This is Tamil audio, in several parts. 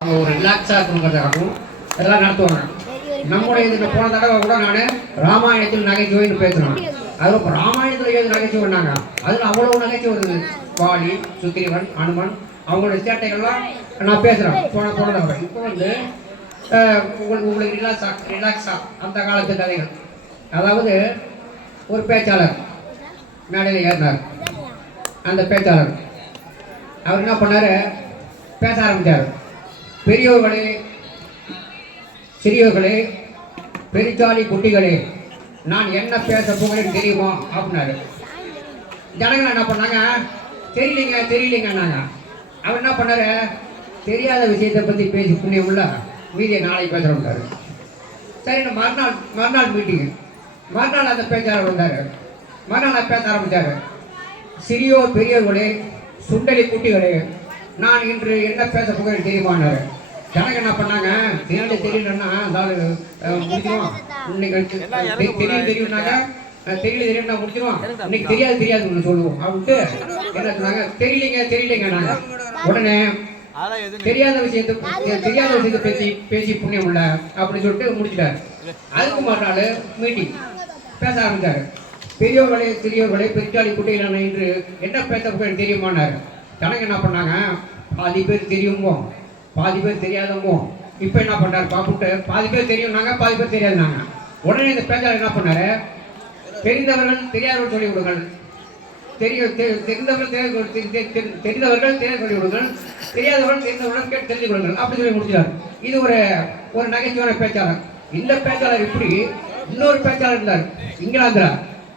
அவங்க ஒரு ரிலாக்ஸாக இருக்கணுங்கிறதுக்காகவும் இதெல்லாம் நடத்துவாங்க. நம்முடைய இதுக்கு போன தடவை கூட நான் ராமாயணத்தில் நகைச்சுவைன்னு பேசுகிறேன். அது இப்போ ராமாயணத்தில் ஏது நகைச்சுவைன்னாங்க, அதில் அவ்வளோ நகைச்சுவை வருது. வாலி, சுக்ரீவன், அனுமன் அவங்களுடைய சேட்டைகள்லாம் நான் பேசுகிறேன் போன தடவை. இப்போ வந்து உங்களுக்கு ரிலாக்ஸாக அந்த காலத்து கதைகள். அதாவது ஒரு பேச்சாளர் மேடையில் ஏறினார். அந்த பேச்சாளர் அவர் என்ன பண்ணார், பேச ஆரம்பித்தார். பெரியோர்களே, சிறியோர்களே, பெருச்சாலி குட்டிகளே, நான் என்ன பேச போகிறேன்னு தெரியுமா அப்படின்னாரு. ஜனங்கள் என்ன பண்ணாங்க, தெரியலீங்கன்னாங்க. அவர் என்ன பண்ணாரு, தெரியாத விஷயத்தை பற்றி பேசி புண்ணியமுள்ள மீதியை நாளைக்கு பேசுகிறோம்ட்டாரு. சரி, மறுநாள் மீட்டிங்கு. மறுநாள் அந்த பேச்சாளர் வந்தார். மறுநாள் பேச ஆரம்பித்தார். சிறியோர் பெரியோர்களே, சுண்டலி குட்டிகளே, நான் இன்று என்ன பேச போகிறேன் தெரியுமான்னாரு. ஜனங்க என்ன பண்ணாங்க, தெரியலன்னா அதாவது முடிச்சிடுவோம், இன்னைக்கு தெரியும்னாங்க, தெரியும்னா முடிச்சிடுவோம், இன்னைக்கு தெரியாதுன்னு சொல்லுவோம் அப்படின்ட்டு என்ன சொன்னாங்க, தெரியலீங்க நாங்கள். உடனே தெரியாத விஷயத்தை பேசி புண்ணியம் இல்லை அப்படின்னு சொல்லிட்டு முடிச்சிட்டாரு. அதுக்கு மறுநாள் மீட்டிங் பேச ஆரம்பித்தார். பெரியோர்களே, சிறியோர்களே, பெருச்சாலி குட்டிகள் இன்று என்ன பேச போகிறேன் தெரியுமான்னாரு. ஜனங்க என்ன பண்ணாங்க, பாதி பேர் தெரியுமோ பாதி பேர் தெரியாதமோ. இப்போ என்ன பண்ணார் பாப்புட்டு, பாதி பேர் தெரியும்னாங்க, பாதி பேர் தெரியாதுனாங்க. உடனே இந்த பேச்சாளர் என்ன பண்ணாரு, தெரிந்தவர்கள் தெரியாதவர்கள் சொல்லிக் கொடுங்கள், தெரிந்தவர்கள் தெரிய சொல்லிக் கொடுங்கள், தெரியாதவர்கள் தெரிந்தவர்கள் கேட்டு தெரிந்து கொடுங்கள் அப்படி சொல்லி முடிச்சார். இது ஒரு நகைச்சுவையான பேச்சாளர். இந்த பேச்சாளர் இப்படி இன்னொரு பேச்சாளர் இருந்தார்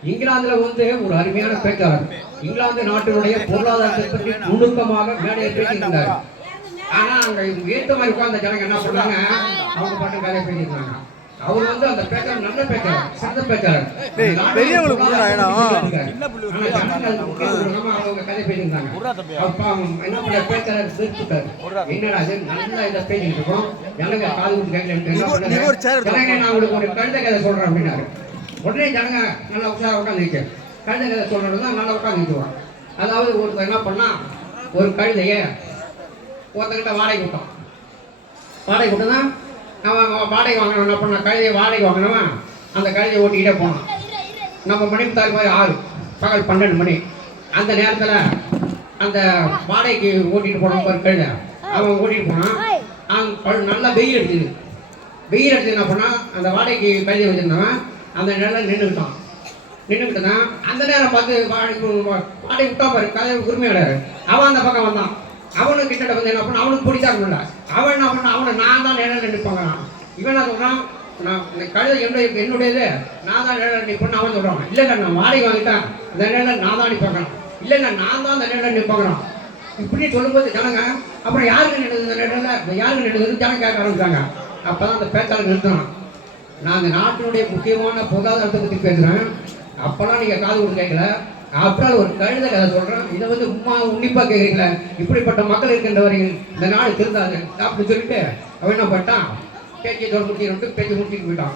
இங்கிலாந்துல வந்து ஒரு அருமையான பேச்சாளர். இங்கிலாந்து நாட்டினுடைய பொருளாதாரத்தை பற்றி நுணுக்கமாக மேடையை பேசியிருந்தார். ஆனா அங்க ஏற்ற மாதிரி உட்கார்ந்த ஜனங்க என்ன பண்ணாங்க, அவங்க பாட்டு கதை பேசியிருந்தாங்க. அவர் வந்து அந்த பேச்சாளர் நல்ல பேச்சாளர், சிறந்த பேச்சாளர், அவங்க கதை பேசியிருந்தாங்க. அப்ப என்ன பண்ண பேச்சாளர் சேர்த்துட்டாரு, என்னடா அது நல்லா இதை பேசிட்டு இருக்கோம், ஜனங்க காது கொடுத்து கேட்கல, நான் உங்களுக்கு ஒரு கழுத கதை சொல்றேன் அப்படின்னாரு. உடனே ஜனங்க நல்லா உற்சாக உட்காந்துருக்கு. கழுதை கதை சொல்றது தான் நல்லா உட்காந்துக்குவான். அதாவது ஒருத்தர் என்ன பண்ணா, ஒரு கழுதைய ஒருத்தர்கிட்ட வாடகை விட்டதான் அவன் வாடகை வாங்கினவன் என்ன பண்ணான், கழுதையை வாடகை வாங்கினவன் அந்த கழுதையை ஓட்டிக்கிட்டே போனான். நம்ம மணி தாரி மாதிரி 6 பகல் 12 மணி. அந்த நேரத்தில் அந்த வாடகைக்கு ஓட்டிகிட்டு போன ஒரு கழுதை அவன் ஓட்டிகிட்டு போனான். நல்லா வெயில் அடிச்சது என்ன பண்ணான், அந்த வாடகைக்கு கழுதை வச்சிருந்தவன் அந்த நேரம் நின்றுக்கிட்டு தான் அந்த நேரம் பார்த்து வாடகை விட்டா பாரு கதை உரிமையாளர் அவன் அந்த பக்கம் வந்தான். அவனுக்கு கிட்ட வந்து என்ன பண்ண, அவனுக்கு பிடிச்சாங்கல்ல, அவன் என்ன பண்ண, அவனை நான் தான் நிழல் நிற்பாங்க. இவன் என்ன சொல்றான், நான் கழுதை என்னுடையது, நான் தான் நிழல் நிற்பேன்னு அவன் சொல்றான். இல்லைங்க நான் வாடகை வாங்கிட்டேன், அந்த நிழல் நான் தான் நிற்பாங்கிறான். இல்லைங்க நான் தான் அந்த நிழல் நிற்பாங்கிறான். இப்படி சொல்லும்போது ஜனங்க அப்புறம் யாருக்கு நின்றது இந்த நிழல, யாருக்கு நின்றது ஜனம் கேட்க ஆரம்பிச்சாங்க. அப்பதான் அந்த பேச்சாளர் நிறுத்தினான். நான் அந்த நாட்டினுடைய முக்கியமான பொருளாதாரத்தை பற்றி பேசுகிறேன், அப்போல்லாம் நீங்கள் காது கொடுத்து கேட்கல, அப்புறம் ஒரு கழுத கதை சொல்கிறேன், இதை வந்து உன்னிப்பாக கேட்குறீங்களே, இப்படிப்பட்ட மக்கள் இருக்கின்றவர்கள் இந்த நாடு திருந்தாது அப்படின்னு சொல்லிட்டு அவன் என்ன பண்ணிட்டான், பேச்சு முடிச்சுட்டு போயிட்டான்.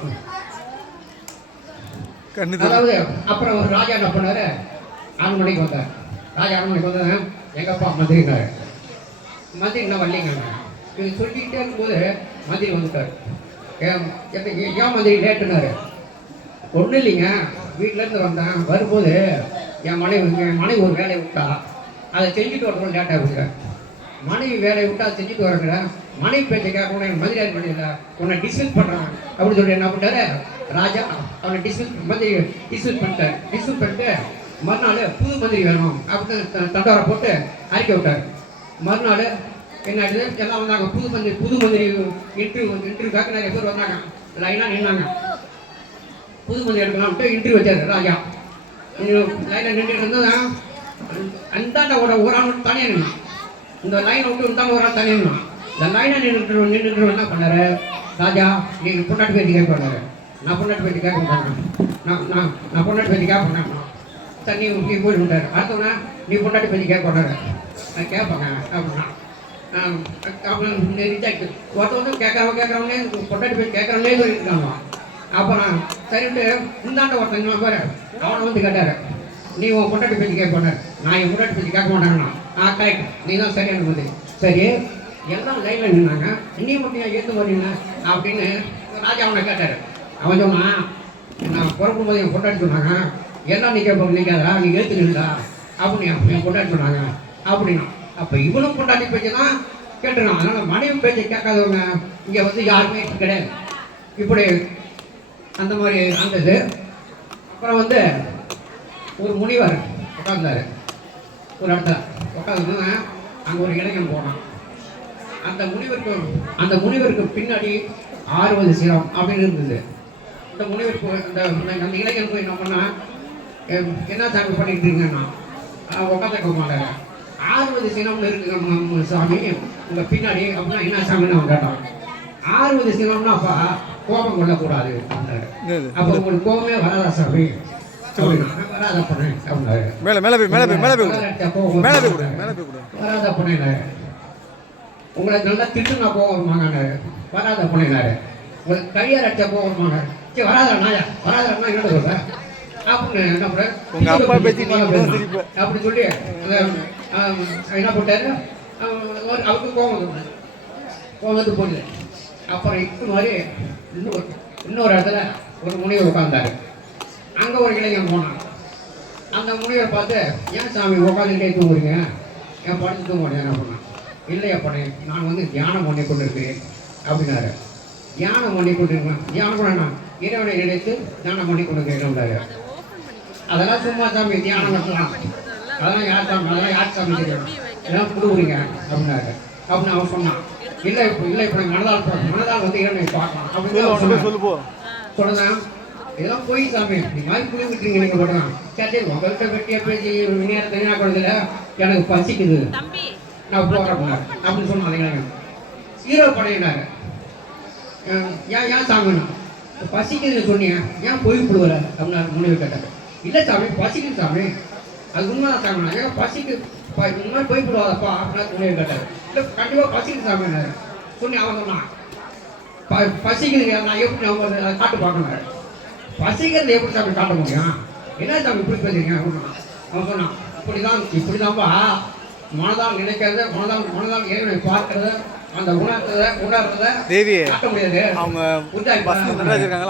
அதாவது அப்புறம் ஒரு ராஜா என்ன பண்ணாரு, 6 மணிக்கு வந்தார். ராஜா 6 மணிக்கு வந்தேன், எங்கப்பா மந்திரினாரு. மந்திரி என்ன வரலைங்க, இது சொல்லிக்கிட்டே இருக்கும்போது மந்திரி வந்துட்டார். ஏன் மந்திரி லேட்டுனாரு. ஒன்றும் இல்லைங்க, வீட்டிலேருந்து வந்தேன், வரும்போது என் மனைவி ஒரு வேலையை விட்டா, அதை செஞ்சுட்டு வரணும் லேட்டாக போச்சுக்கிறேன். மனைவி வேலையை விட்டா அதை செஞ்சுட்டு வரக்கிறேன், மனைவி பேச்சை கேட்கணும், என் மந்திரியார் பண்ணியில்லை, உன்னை டிஸ்மிஸ் பண்ணுறான் அப்படின்னு சொல்லி என்ன பண்ணிட்டாரு ராஜா, அவனை டிஸ்மிஸ் பண்ணிட்டு மறுநாள் புது மந்திரி வேணும் அப்படின்னு தண்டோரை போட்டு அறிக்கை விட்டார். மறுநாள் என்ன ஆயிடுது, எல்லாம் வந்தாங்க, புது மந்திரி இன்டர்வியூக்காக நிறைய பேர் வந்தாங்க, லைனாக நின்னாங்க. புது மந்திரி எடுக்கலாம்ட்டு இன்டர்வியூ வச்சாரு ராஜா. லைனில் நின்றுட்டு இருந்தால் அந்தாண்ட ஒரு ஆள் மட்டும் தனியாக நின்னான். இந்த லைனை விட்டு இருந்தாலும் ஒரு ஆள் தனியாக நின்னான். இந்த லைனை நின்றுட்டு என்ன பண்ணாரு ராஜா, நீங்கள் பொண்டாட்டி பேட்டி கேட்க பண்ணாரு. நான் பொண்டாட்டி பேட்டி கேட்க மாட்டேன், நான் பொண்டாட்டி பேட்டி கேட்க பண்ணேன். தண்ணி ஊற்றி போயிட்டு விட்டார். அடுத்தவனா நீ பொண்டாட்டி பேட்டி கேட்க பண்ணாரு, நான் கேட்பாங்க அப்படின்னா ரிஜெக்ட். ஒருத்தவங்க கேட்குறவங்களே பொண்டாட்டி பேட்டி கேட்குறவங்களே சொல்லியிருக்காங்க. அப்புறம் சரிட்டு இந்தாண்ட ஒருத்தங்க பாரு, அவனை வந்து கேட்டார், நீ உன் பொண்டாட்டி பேச்சு கேட்க போனார், நான் என் பொண்டாட்டி பேச்சு கேட்க மாட்டாங்கண்ணா. கரெக்ட், நீ தான் சரியான வந்து. சரி எல்லாம் லைனில் நின்னாங்க. நீ மட்டும் ஏற்று வரீங்க அப்படின்னு ராஜா அவனை கேட்டார். அவன் சொன்னான், நான் பிறக்கும் போது என் கொண்டாடி சொன்னாங்க, எல்லாம் நிற்க நிற்காதா, நீ ஏற்றுக்கிட்டா அப்படின்னு என் கொண்டாடி சொன்னாங்க அப்படின்னா. அப்போ இவனும் கொண்டாடி பேச்சு தான் கேட்டுருக்கான். அதனால் மனைவி பேச்சை கேட்காதவங்க இங்கே வந்து யாருமே கிடையாது. இப்படி அந்த மாதிரி ஆண்டது. அப்புறம் வந்து ஒரு முனிவர் உட்கார்ந்தார் ஒரு இடத்துல. உட்காந்துன்னா அங்கே ஒரு இளைஞன் போனான். அந்த முனிவருக்கு பின்னாடி 60 சிரம் அப்படின்னு இருந்தது. அந்த முனிவருக்கு அந்த இளைஞன் போய் என்ன பண்ணா, என்ன சாமி பண்ணிட்டு இருக்கீங்கன்னா உட்காந்துக்க மாட்டாங்க. 60 சிரம்னு இருக்கு சாமி உங்க பின்னாடி அப்படின்னா என்ன சாமின்னு அவன் கேட்டான். 60 சிரம்னா அப்பா கோபம் கொள்ளக்கூடாது அப்படின்னாரு. அப்போ உங்களுக்கு கோபமே வராதா சாமி? வராத பொண்ணு அப்படின்னாரு. வராத பொண்ணுனாரு. உங்களை நல்லா திட்டுனா கோவம் வருமானாரு. வராத பொண்ணுனாரு. உங்களுக்கு கையால் அடிச்சா கோவம் வருமாங்க. சரி வராதா நாயா, வராதா என்ன சொல்ற அப்படின்னு என்ன பண்ண அப்படி சொல்லி என்ன போட்டாரு. அவருக்கு கோவம் வந்து போடல. அப்புறம் இப்போ மாதிரி இன்னொரு இடத்துல ஒரு முனிவர் உட்கார்ந்தாரு. அங்கே ஒரு இளைஞன் போனான். அந்த முனிவரை பார்த்து, ஏன் சாமி உட்காந்துட்டே தூங்குறீங்க, என் படுத்து தூங்க மாட்டேன் என்ன பண்ணான். இல்லையா பண்ண, நான் வந்து தியானம் பண்ணி கொண்டு இருக்கிறேன் அப்படின்னாரு. தியானம் பண்ணி கொண்டு இருக்கேன். தியானம் பண்ணா இறைவனை நினைத்து தியானம் பண்ணி கொண்டு இருக்கிறேன். அதெல்லாம் சும்மா சாமி தியானம் நடத்தலாம், அதெல்லாம் யார் சாமி தெரியும், எல்லாம் கொடுக்குறீங்க அப்படின்னாரு. அப்படின்னு அவன் சொன்னான். இல்லை இப்போ மனதால் வந்து இறைவனை பார்க்கலாம் அப்படின்னு சொன்னதான். இதெல்லாம் போய் சாமி இந்த மாதிரி புரிய விட்டுறீங்க நீங்கள் போட்டலாம். சரி உங்கள்கிட்ட வெட்டியா பேசி நேரத்தை என்ன கொடுத்துல எனக்கு பசிக்குது நான் போகிறேன் அப்படின்னு சொன்னாங்க. ஹீரோ படையினாரு. ஏன் சாமிண்ணா பசிக்குதுன்னு சொன்னீங்க, ஏன் போய் விடுவார அப்படின்னா முனிவர் கேட்டார். இல்லை சாமி பசிக்குது சாமி, அது உண்மைதான் சாமிண்ணா, ஏன் பசிக்கு இந்த மாதிரி போய் விடுவாதப்பா அப்படின்னா முனிவர் கேட்டார். இல்லை கண்டிப்பாக பசிக்குது சாமின்னாரு. சொன்னி அவன் சொன்னான், பசிக்குது நான் எப்படி அவங்க காட்டு பார்க்கணும், பசிக்கிறது எப்படி சாமி காட்ட முடியும், என்ன சாமி இப்படி பேசுறீங்க அப்படின்னா. அவன் சொன்னான், இப்படிதான்ப்பா மனதால் நினைக்கிறத மனதால் இறைவனை பார்க்கறத அந்த உணர்றத காட்ட முடியாது. அவங்க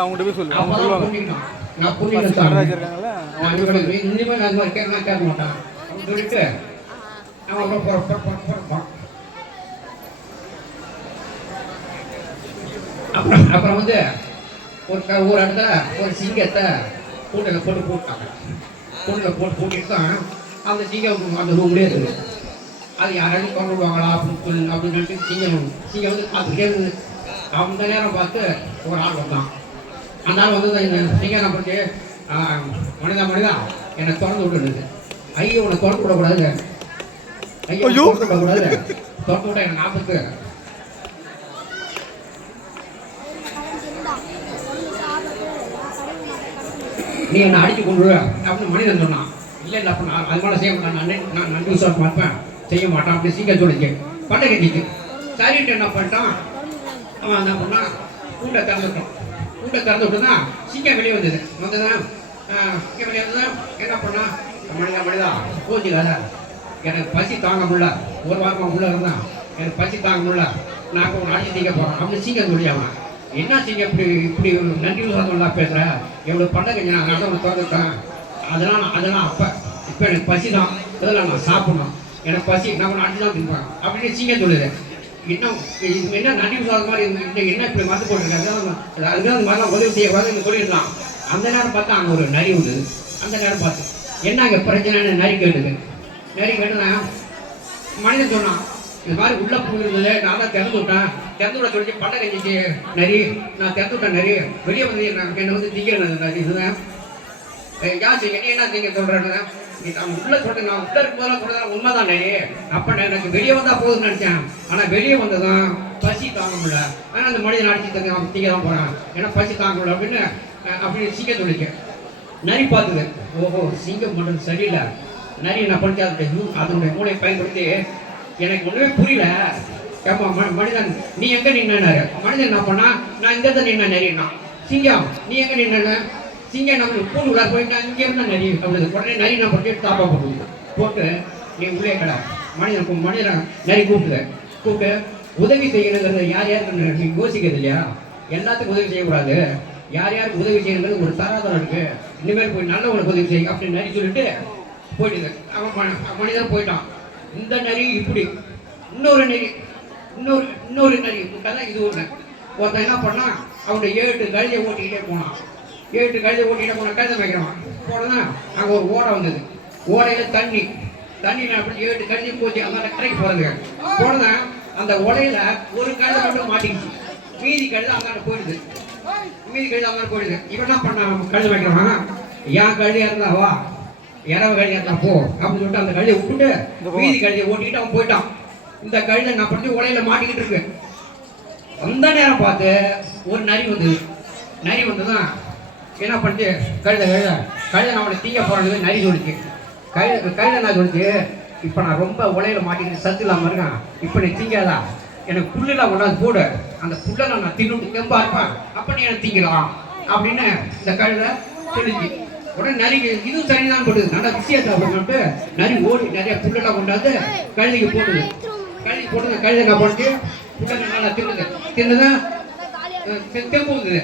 அவங்ககிட்ட போய் சொல்லுவாங்க, நான் புரிஞ்சுக்கிட்டேன் இனிமேல் நான் அது மாதிரி கேட்க மாட்டான் அப்படின்னு சொல்லிட்டு அவன் புறப்பான். அப்புறம் வந்து ஒரு இடத்துல ஒரு சிங்கத்தை கூட்டில் போட்டாங்க. கூட்டில் போட்டுட்டு தான் அந்த சிங்கம் அந்த ரூம்லேயே இருக்குது. அது யாராலும் கொண்டு விடுவாங்களா அப்படின்னு சொல்லிட்டு சிங்கம் வந்து பார்த்துக்கிட்டே இருந்தது. அந்த நேரம் பார்த்து ஒரு ஆள் வந்தான். அந்த ஆள் வந்து இந்த சிங்கம் என்ன பண்ணி, மனிதா என்னை திறந்து விட்டுருந்தது. ஐயோ உன்னை திறந்து விடக்கூடாது, ஐயோ திறந்து விடக்கூடாது, திறந்து விட்டா எனக்கு ஆபத்து, நீ என்னை அடிச்சு கொண்டு அப்படின்னு மனிதன் சொன்னான். இல்லை அப்போ நான் அது மாதிரி செய்ய மாட்டேன், நான் நன்றி விசுவாசம் பார்ப்பேன், செய்ய மாட்டான் அப்படி சிங்கம் சொல்லிச்சு. பட்டை கட்டிச்சு. சரின்ட்டு என்ன பண்ணிட்டான், அவன் என்ன பண்ணான், கூண்டை திறந்து விட்டுதான் சிங்கம் வெளியே வந்துதான் சிங்கம் வெளியே வந்ததான் என்ன பண்ணான், மனிதா கோச்சிக்காத, எனக்கு பசி தாங்க முடியல, ஒரு வாரமாக உள்ள இருந்தான், எனக்கு பசி தாங்க முடியல, நான் இப்போ உன்னை அடிச்சு திங்க போகிறேன் அப்படின்னு சிங்கம் சொல்லி அவன். என்ன சிங்கம் இப்படி நன்றி விசுவாசம் பேசுகிற, எவ்வளோ பண்டை கஞ்சி நான் நடந்து திறந்துட்டேன், அதெல்லாம் இப்போ எனக்கு பசி தான், இதெல்லாம் நான் சாப்பிடணும், எனக்கு பசி நான் ஒன்று அடிச்சு தான் தின்பேன் அப்படின்னு சிங்கம் சொல்லுது. இன்னும் என்ன நன்றி விசுவாசம் மாதிரி என்ன இப்படி மருந்து போட்டிருக்காங்க, அதுதான் அந்த மாதிரிலாம் உதவி செய்யக்கூடாதுன்னு சொல்லியிருந்தான். அந்த நேரம் பார்த்தா அங்கே ஒரு நரி விடுது. அந்த நேரம் பார்த்து என்ன அங்கே பிரச்சனைன்னு நரி கேட்டுதான் மனிதன் சொன்னான், இது மாதிரி உள்ள போயிருந்தது, நான் தான் திறந்து விட சொல்லி பண்டை கஞ்சிச்சு நரி, நான் திறந்து விட்டேன் நரி, வெளியே வந்து என்னை வந்து திங்கிறேன் நரி, இதுதான் யாச்சு என்ன திங்க சொல்கிறேன்னு அவன் உள்ள சொல்றேன். நான் உள்ள இருக்கும் போதெல்லாம் சொல்றதா உண்மைதான் நரி, அப்போ எனக்கு வெளியே வந்தால் போகுதுன்னு நினச்சேன், ஆனால் வெளியே வந்ததான் பசி தாங்க முடியல, ஆனால் அந்த மனிதன் அடிச்சு தங்க அவன் திங்க தான் போகிறான், ஏன்னா பசி தாங்க முடியல அப்படின்னு சிங்கம் சொல்லிக்க. நரி பார்த்துது, ஓஹோ சிங்கம் மட்டும் சரியில்லை, நரி என்ன பண்ணிச்சு அதனுடைய மூளையை பயன்படுத்தி எனக்கு ஒன்றுமே புரியல, ஏப்பா மனிதன் நீ எங்கே நின்னாரு, மனிதன் என்ன பண்ணா, நான் இங்கே தான் நின்ன நரின்னா, சிங்கம் நீ எங்கே நின்ன, சிங்கம் நம்ம பூண்டு உள்ளார போயிட்டு இங்கே இருந்தால் நரி அப்படின்னு உடனே நரி நான் பண்ணி தாப்பா போட்டு நீ உள்ளே கடை மனிதன் நரி கூப்பிட்டு உதவி செய்யணுங்கிறது யார் யாருக்கு நீங்க யோசிக்கிறது இல்லையா? எல்லாத்துக்கும் உதவி செய்யக்கூடாது. யார் யாருக்கு உதவி செய்யணுங்கிறது ஒரு தராதரம் இருக்கு. இனிமேல் போய் நல்லவங்களுக்கு உதவி செய்யும் அப்படின்னு நரி சொல்லிட்டு போயிடுது. அவன் மனிதன் போயிட்டான். இந்த நரி இப்படி இன்னொரு நரி இன்னொரு நரி முட்டாதான் இது ஒண்ணு. ஒருத்தன் என்ன பண்ணா அவனுடைய 7 கழுதையை ஓட்டிக்கிட்டே போனான். 7 கழுதை ஓட்டிக்கிட்டே போன கழுதை வைக்கிறான். போனா அங்க ஒரு ஓடை வந்தது. ஓடையில தண்ணி அப்படி 7 கழுதை போச்சு. அந்த கரைக்கு போறது போனதா அந்த ஓடையில ஒரு கழுதை மட்டும் மாட்டிக்கிச்சு. மீதி கழுதை அங்காட்ட போயிடுது. இவன் என்ன பண்ண கழுதை வைக்கிறான். என் கழுதையா இருந்தா வா, இரவு கழுதையா இருந்தா போ அப்படின்னு சொல்லிட்டு அந்த கழுதையை விட்டுட்டு மீதி கழுதையை ஓட்டிக்கிட்டு அவன் போயிட்டான். இந்த கழுதை நான் பண்ணி உலையில மாட்டிக்கிட்டு இருக்கு. அந்த நேரம் பார்த்து ஒரு நரி வந்துதான் என்ன பண்ணிட்டு கழுதை நான் அவனை தீங்க போறான்னு நரி சொல்லிச்சு. கழுதை நான் சொல்லிச்சு, இப்போ நான் ரொம்ப உலையில மாட்டிக்கிட்டு சத்து இல்லாமல் இருக்கேன். இப்போ நீ திங்காதா, எனக்கு புல்லுலாம் கொண்டாந்து போடு, அந்த புல்லெல்லாம் நான் தின்னு தெம்பா இருப்பேன், அப்போ நீ எனக்கு திங்கலாம் அப்படின்னு இந்த கழுதை சொல்லிச்சு. உடனே நரிக்கு இதுவும் சரிதான் போடுது. நல்லா விஷயத்தை அப்படின்ட்டு நரி ஓடி நிறைய புல்லெல்லாம் கொண்டாந்து கழுதைக்கு போடுது. கழுதை என்ன போட்டு புல்லை நல்லா தின்னுதான் தெம்பு வந்தது.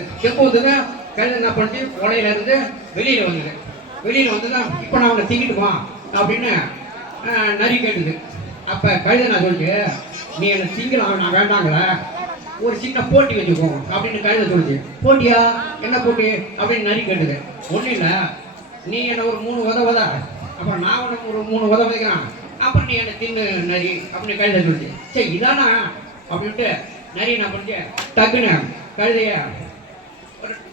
கழுதை என்ன பண்ணிட்டு உலையில இருந்து வெளியில வந்துதான் இப்போ நான் அவனை திங்கிட்டுமா அப்படின்னு நரி கேட்டுது. அப்ப கழுதை நான் சொல்லிட்டு, நீ என்ன திங்கலாம், நான் வேண்டாங்கள, ஒரு சின்ன போட்டி வச்சுக்கோ அப்படின்னு கழுதை சொல்லுது. போட்டியா, என்ன போட்டி அப்படின்னு நரி கேட்டுது. ஒன்றும் இல்லை, நீ என்ன ஒரு 3 உத அப்புறம் நான் உனக்கு ஒரு 3 உதைக்கிறான், அப்புறம் நீ என்ன தின்னு நரி அப்படின்னு கழுதை சொல்லுது. சரி இதானா அப்படின்ட்டு நரி என்ன பண்ணிச்சு, டக்குன்னு கழுதைய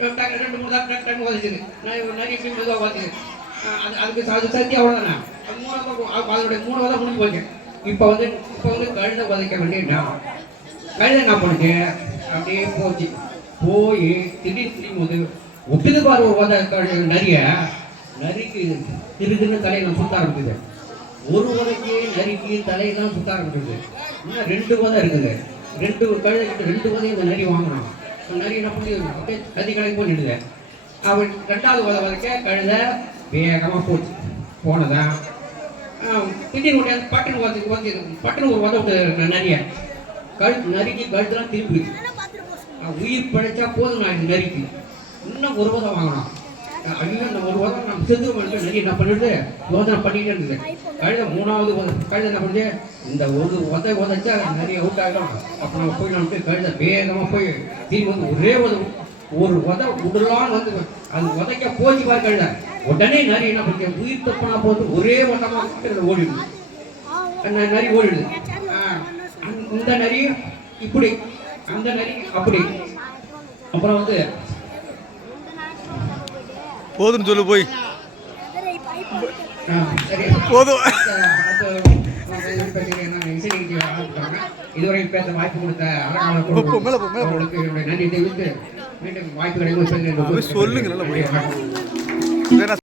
2-3 டைம் உதச்சிது. நரி எப்படி மெதுவாக உதச்சுது. அதுக்கு சத்தி அவ்வளோதானே, அதனுடைய 3 உதை முடிஞ்சு போச்சு. இப்போ வந்து கழுதை உதைக்க வேண்டிய நேரம். கழுதை என்ன பண்ணுச்சு, அப்படியே போய் திடீர்னு போது ஒட்டுது பாரு ஒரு உதை நரிக்கு திருதுன்னு தலையெல்லாம் சுத்த ஆரம்பிக்குது. ஒரு உதைக்கு நரிக்கு தலையெல்லாம் சுத்த ஆரம்பிக்குது. இன்னும் 2 உதை இருக்குது. 2 கழுதை கிட்ட 2 உதை இந்த நரி வாங்கினான். நரி என்ன பண்ணி அப்படியே கதி கலைக்கு போயிடுது. அவன் 2வது உதைக்க கழுதை வேகமாக போனதான் திடீர்னு விட்டு பட்டுன்னு ஒரு உதை விட்டு நரிக்கு கழுத்துலாம் திருப்பி உயிர் படைச்சா போதும். நான் இந்த நரிக்கு இன்னும் 1 உதை வாங்கினான். இன்னும் இந்த 1 உதை நம்ம செஞ்சு நரி என்ன பண்ணிட்டு யோசனை பண்ணிக்கிட்டே இருந்தது. கழுதை 3வது கழுதை என்ன பண்ணுது, இந்த ஒரு உதைச்சா நிறைய அவுட் ஆகிடும். அப்போ நம்ம போய் நம்ம கழுதை வேகமாக போய் திரும்பி வந்து ஒரே ஒரு உதை உடலான்னு வந்து அது உதைக்க போச்சு பாரு கழுதை. உடனே நரி என்ன பண்ணி உயிர் தப்பனா போது ஒரே ஓட்டமாக ஓடிடுது. நரி ஓடிடுது. இந்த நரி இப்படி, அந்த நரி அப்படி. அப்புறம் வந்து போதும் சொல்லு போய் சரி போதும். இதுவரை பேச வாய்ப்பு கொடுத்த அவர்களுக்கு என்னுடைய நன்றி தெரிவித்து மீண்டும் வாய்ப்பு கிடைக்கும் சொல்லுங்க.